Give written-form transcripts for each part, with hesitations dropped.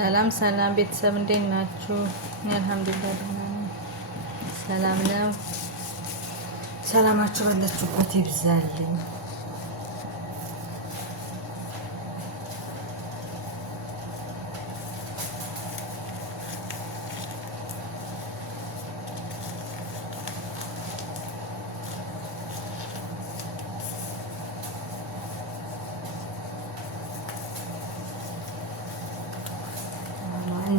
ሰላም ሰላም ቤተሰብ እንዴት ናችሁ? እኔ አልሐምዱሊላህ ደህና ነኝ። ሰላም ነው። ሰላማችሁ ባላችሁበት ይብዛልኝ።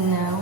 ነው አለን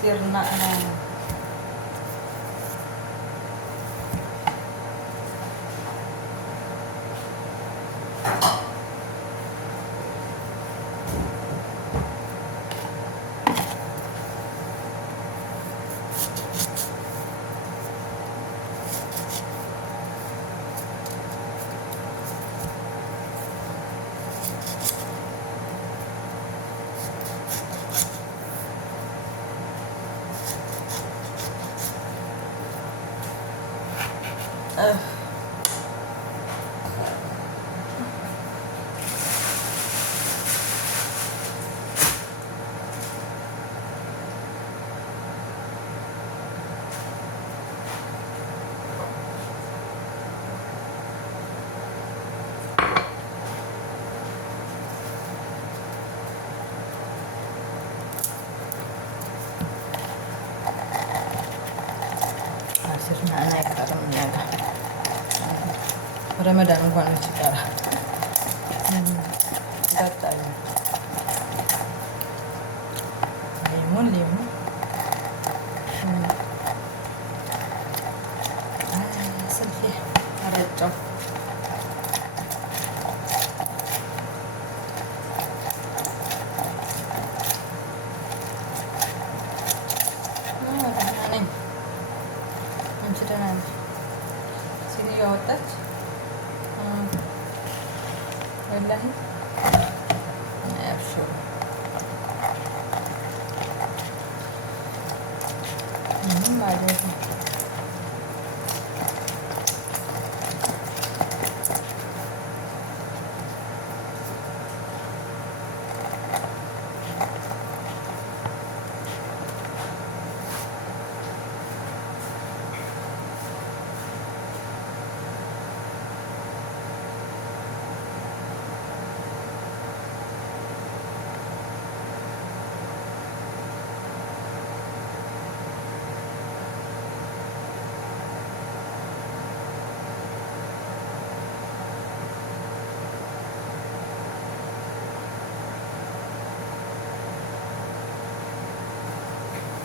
sirna na. Sirna na ikarang niyaga. Ramadan ko ano sigara. Gatay. Limon. Selfie. Aretto. Sini yaወጣች ወላሂ አብሽሩ ማለት ነው።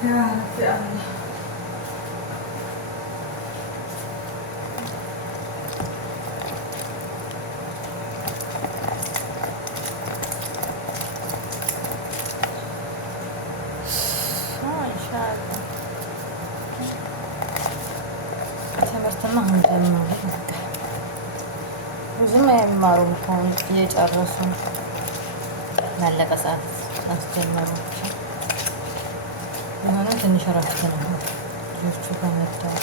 Ya Rabbi Allah. ኢንሻአላህ ትምህርትማ አሁን ጀመሩ። ብዙም አይማሩም እኮ እየጨረሱ ባለቀ ሰዓት አስጀመሯቸው። የሆነ ትንሽ እረፍት ነው ልጆቹ ከመጥተው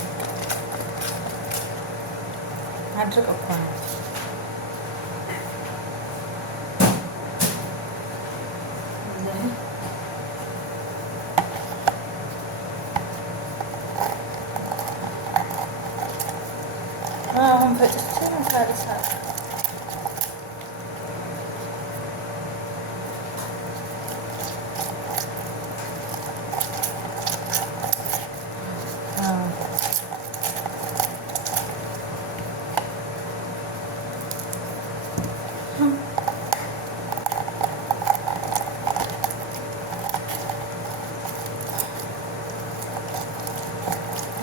አድርቅ እኮ ነው። አሁን ፈጭቼ መሳሪሳ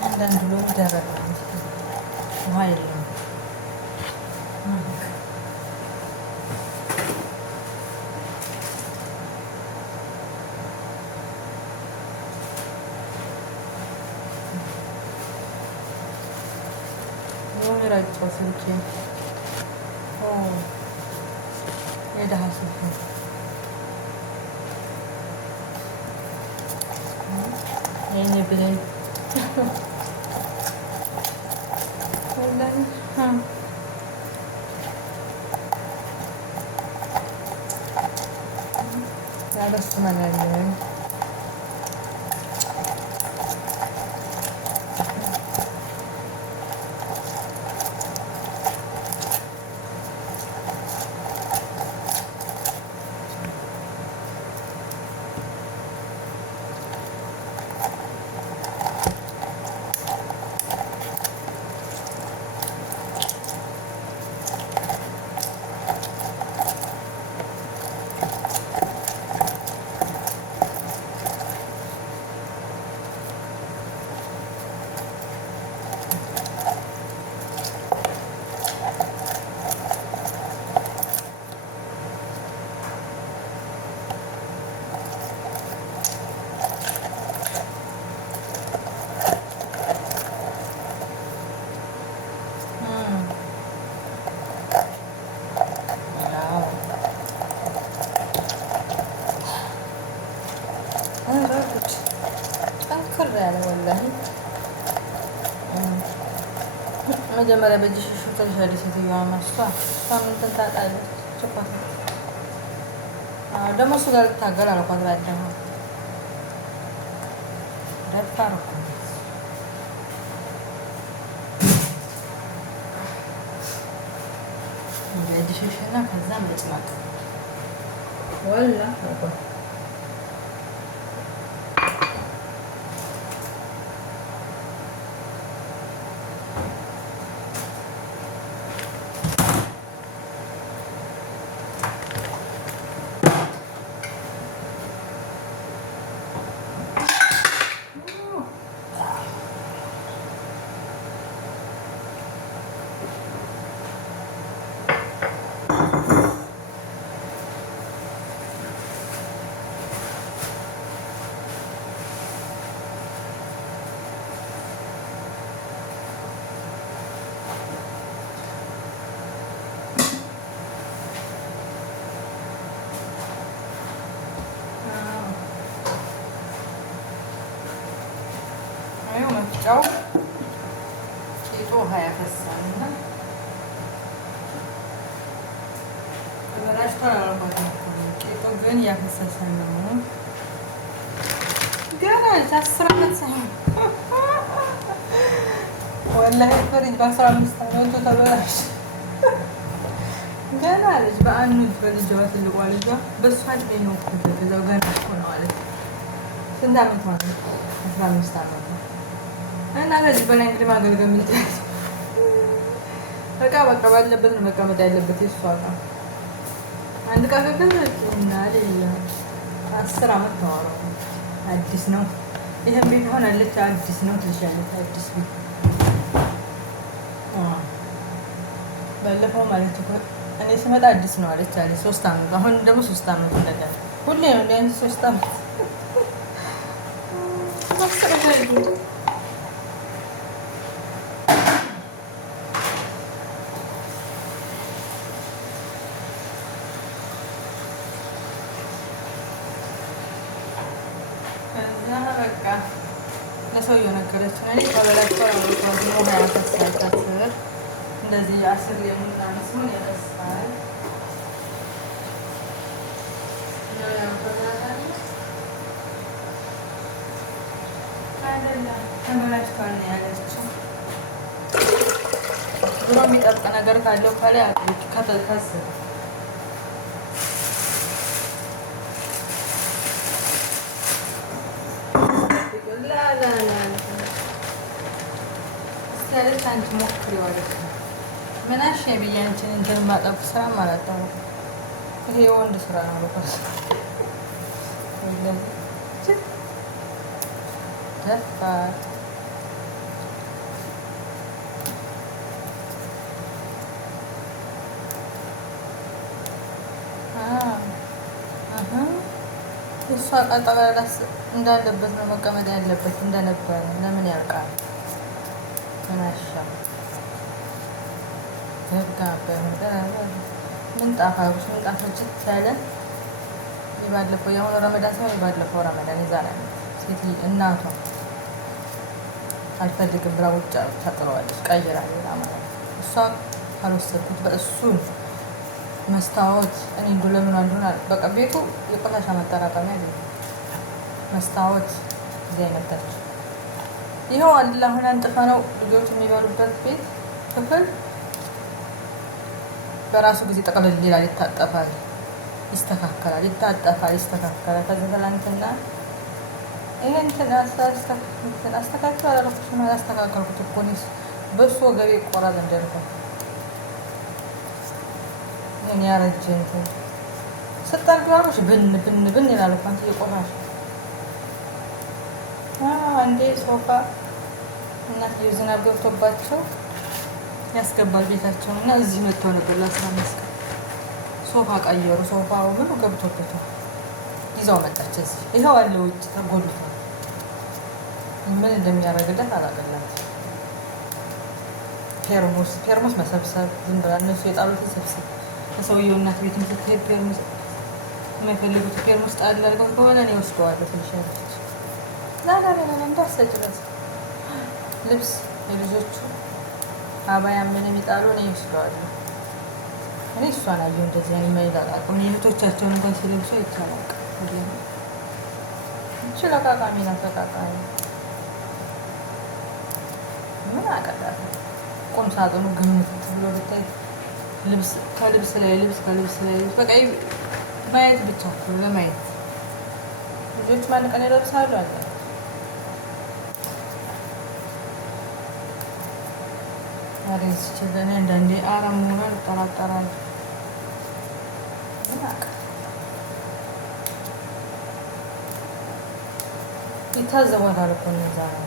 አንዳንድ ሎሚ ደረቅ ውሃ የለውም። ሎሚ ረጨው ስልኬ የደሃ ስልክ የኔ ብሌን ያለሱ ነገር ጠንክር ያለ ወላሂ መጀመሪያ በእጅሽ ሹ ተሻለ ሴትዮዋ ማስቷ እሷ ምን ትንታጣለች? ችኳት ደግሞ እሱ ጋር ልታገል አልኳት። ባደማ ደፋር እኮ በእጅሽ ሹና ከዛም ልጭማቅ ወላ አልኳት። መፍጫው ቂጡ ውሃ ያፈሳል እና በላሽቷል አልኳት። ቂጡ ግን እያፈሰሰ ነው። ገና 10 ዓመት ሳይሆን ወላሂ ፍሪጅ በ15 ዓመቱ ተበላሽ። ገና ልጅ በአንድ በልጇ ትልቋ ልጇ በእሷ እድሜ ነው እዛው ገና እኮ ነው አለች። ስንት ዓመቷ ነው? 15 ዓመት እና ከዚህ በላይ እንግዲህ ማገልገል ምንድን እቃ በቃ ባለበት ነው መቀመጥ ያለበት። የእሷ እቃ አንድ እቃ ከገዛች እና ሌላ 10 ዓመት ተዋረው አዲስ ነው። ይህም ቤት አሁን አለች አዲስ ነው ትልሻለች። አዲስ ቤት ባለፈው ማለት እኮ እኔ ስመጣ አዲስ ነው አለች አለ 3 ዓመት። አሁን ደግሞ 3 ዓመት እንደገና ሁሌ ነው እንደ 3 ዓመት በቃ ለሰውየው ነገረችን። እኔ ከበላቸው ደግሞ 20 አስር እንደዚህ 10 የምናምን ሲሆን ያደርሳል አይደለም ተበላሽቷል ነው ያለችው። ብሎ የሚጠብቅ ነገር ካለው ከላይ አጥብቅ ከተልከስ እስኪያለች አንቺ ሞክሪው አለች። ምን አሽ ብዬ አንቺን እንትን ማጠብ ስራ ማለት ነው። ይሄ የወንድ ስራ ነው። ልኳስ ደፋር እሷ ቀጠላላስ እንዳለበት ነው መቀመጥ ያለበት እንደነበረ ለምን ያልቃል? ምናሻ ምንጣፋዎች ምንጣፎች ያለ የባለፈው የአሁኑ ረመዳን ሳይሆን የባለፈው ረመዳን የዛሬ ሴት እናቷ አልፈልግም ብላ ውጭ ታጥለዋለች። ቀይራ ሌላ ማለት እሷ ካልወሰድኩት በእሱን መስታወት እኔ እንዶ ለምን እንደሆነ በቃ ቤቱ የቆሻሻ መጠራቀሚያ ቤት መስታወት እዚህ አይነታች ይኸው አለ። አሁን አንጥፋ ነው ልጆች የሚበሉበት ቤት ክፍል በራሱ ጊዜ ጠቅልል ይላል፣ ይታጠፋል፣ ይስተካከላል፣ ይታጠፋል፣ ይስተካከላል። ከዚህ ትናንትና ይሄን አስተካክል አላልኩሽም? አላስተካከልኩት እኮ እኔስ በሱ ወገቤ ቆራጥ እንደልኩ እኔ ያረጀ እንትን ስታርጊው አልኩሽ ብን ብን ብን ይላል እኮ አንቺ የቆሻሻ አንዴ ሶፋ እናትዬው ዝናብ ገብቶባቸው ያስገባል ቤታቸውን እና እዚህ መጥተው ነበር ለ15 ቀን ሶፋ ቀየሩ። ሶፋው ምኑ ገብቶበታል። ይዛው መጣች እዚህ ይኸው አለ ውጭ ተጎልቷል። ምን እንደሚያደርግለት አላውቅላት። ፔርሙስ መሰብሰብ ዝም ብላ እነሱ የጣሉትን ሰብስብ ከሰውየው እናት ቤት ስትሄድ ፔርሙስ የማይፈልጉት ፔርሙስ ጣል አድርገው ከሆነ እኔ ወስደዋለሁ ትንሻለች። ዛሬ እንዳሰጭበት ልብስ የልጆቹ አባያ ምን የሚጣሉ እኔ ወስደዋለሁ። እኔ እሷን አየሁ እንደዚህ እኔ ማይላላቅም የእህቶቻቸውን እንኳን ሲለብሱ ይቻላል። እቺ ለቃቃሚ ናት። ለቃቃሚ ምን አቀላል ቁም ሳጥኑ ግምት ብሎ ብታይ ልብስ ከልብስ ላይ ልብስ ከልብስ ላይ ልብስ በቃ ማየት ብቻ ነው ለማየት። ልጆች ማን ቀን ይለብሳሉ አለ አሬስ ቸገነ እንደንዴ አረሙና ተራጣራል ይታዘባታል እኮ እነዛ ነው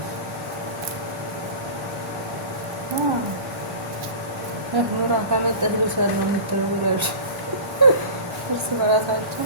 ኑራ ካመጣት ልውሰድ ነው የምትለው እርስ በራሳቸው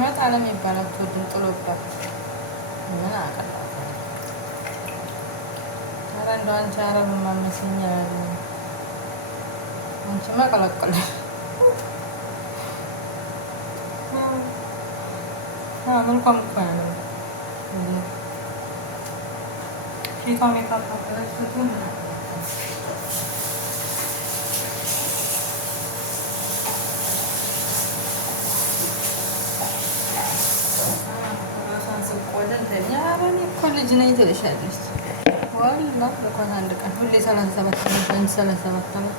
ማለት አለም ይባላል። ትወድም ጥሎባት ምን አቀላል ኧረ እንደው አንቺ አረብ ማመስኛ አንቺማ ቀላቀለ መልካም እኮ ነው ፊቷ ሜካፕ አደረግሽው ልጅ ነኝ ትልሻለች። ዋላ ለኳን አንድ ቀን ሁሌ 37 ዓመት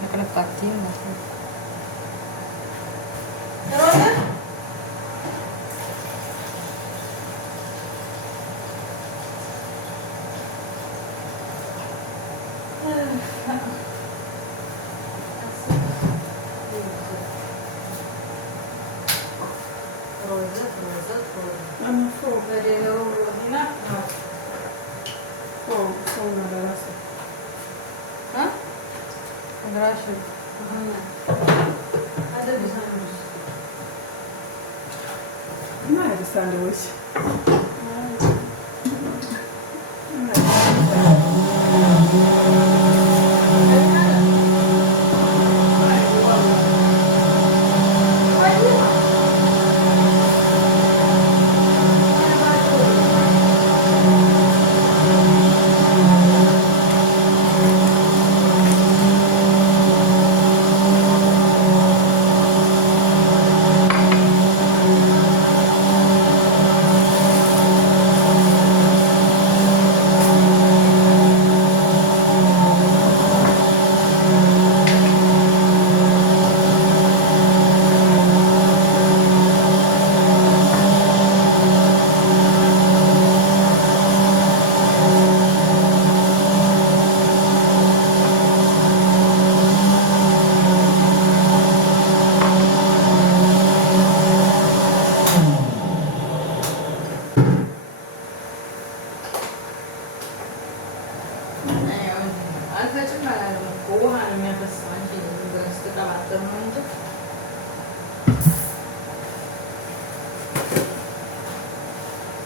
ለቅለቃቲ أنا فوق هنا فوق دراسة ها؟ دراسة هذا بيساندويش ما هذا الساندويتش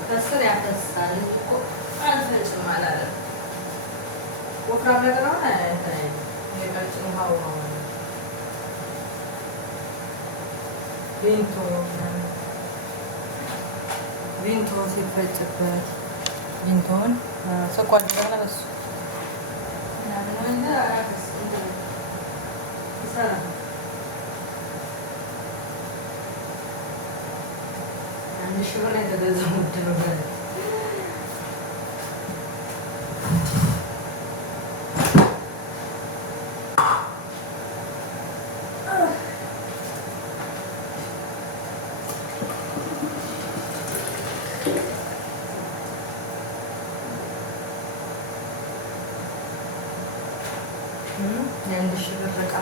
ከስር ያፈሳል እኮ አልፈጭም አላለም። ወፍራም ነገር ሆነ የቀጭን ውሃው ነው። ቪንቶ ሲፈጭበት ቪንቶን ስኳር ደግሞ በሱ ይሰራል። አንድ ሺህ ብር የተገዛው ውድ ነው። የአንድ ሺህ ብር ዕቃ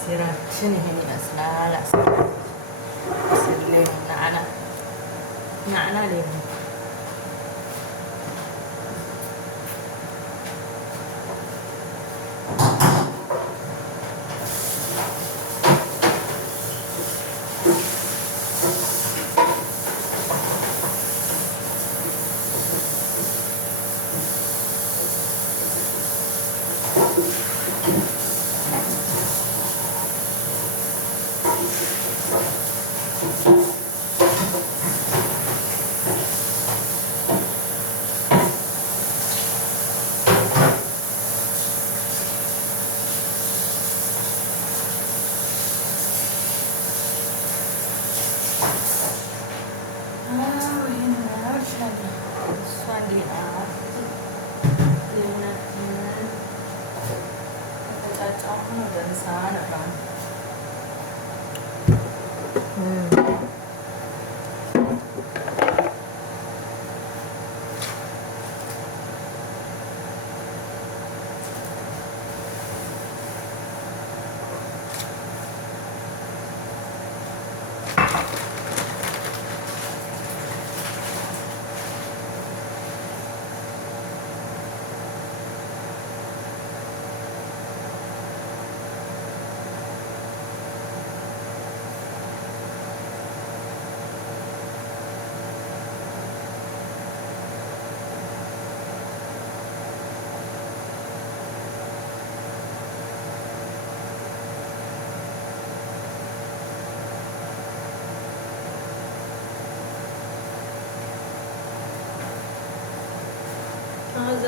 ሲራችን ይሄን ይመስላል። ስሌው ናዕና ሌሙ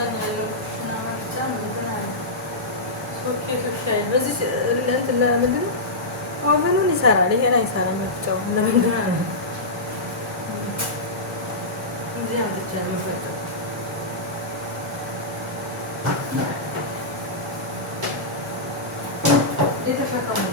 አብዛኛው ያለው ኩሽና መፍጫ እንትን አለ ሶኬቶች ላይ በዚህ እንትን ለምንድን ነው ኦቨኑን ይሰራል። ይሄን አይሰራም መፍጫው ለምንድን ነው እዚህ አምጥቼ ነው የምፈጨው። የተሸከሙ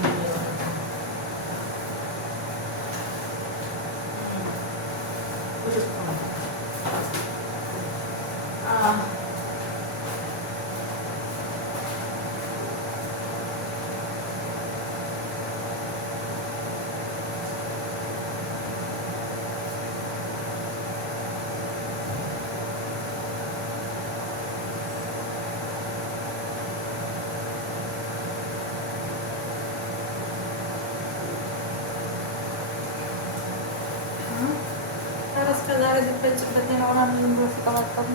እስከዛሬ ሲፈጭበት የኖረው ዝም ብሎ ሲቀባጠሩ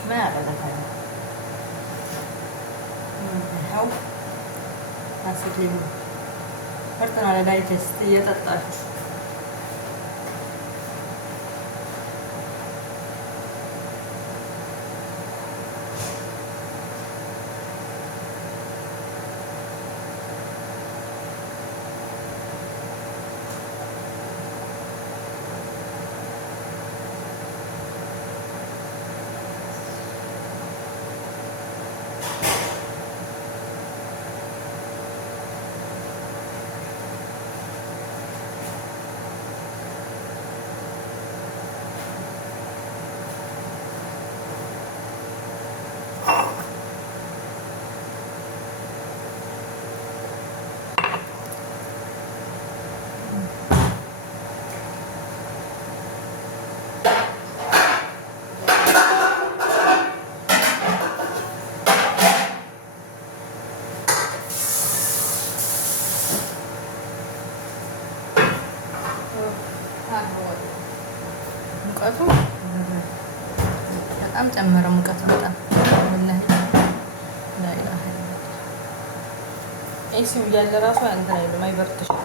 ምን ያደርጋል? ይኸው አስሊሙ ፈርተና ለዳይጀስት እየጠጣችሁ ሙቀቱ በጣም ጨመረ። ሙቀቱ በጣም ወላሂ ላኢላሀ ኢለላህ ኤሲው እያለ ራሱ እንትን አይልም አይበርድሽም።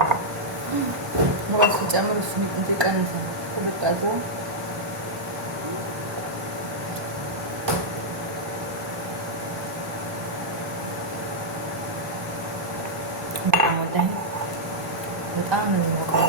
ሙቀቱ ሲጨምር እሱ እንትን ይቀንሳል ቅዝቃዜ በጣም ወላሂ በጣም ነው የሚሞቀው።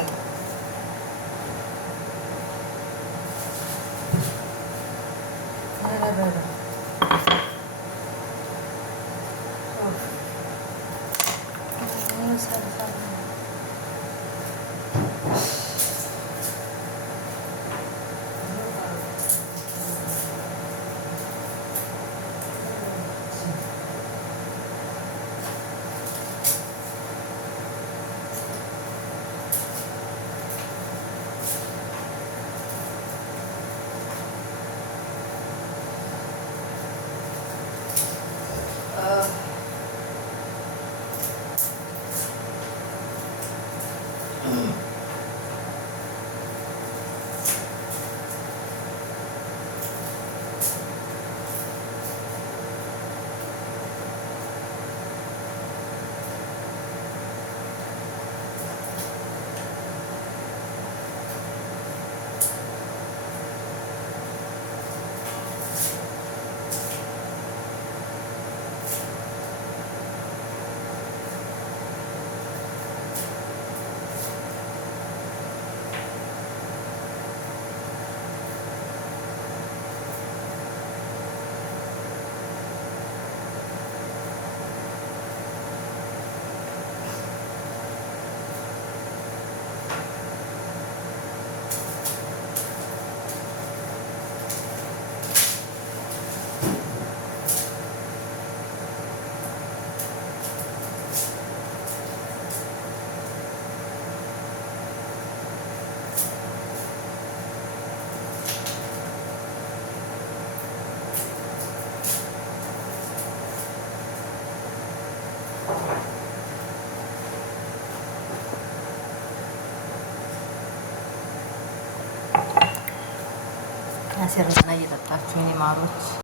አሲርና እየጠጣችሁ የኔ ማሮች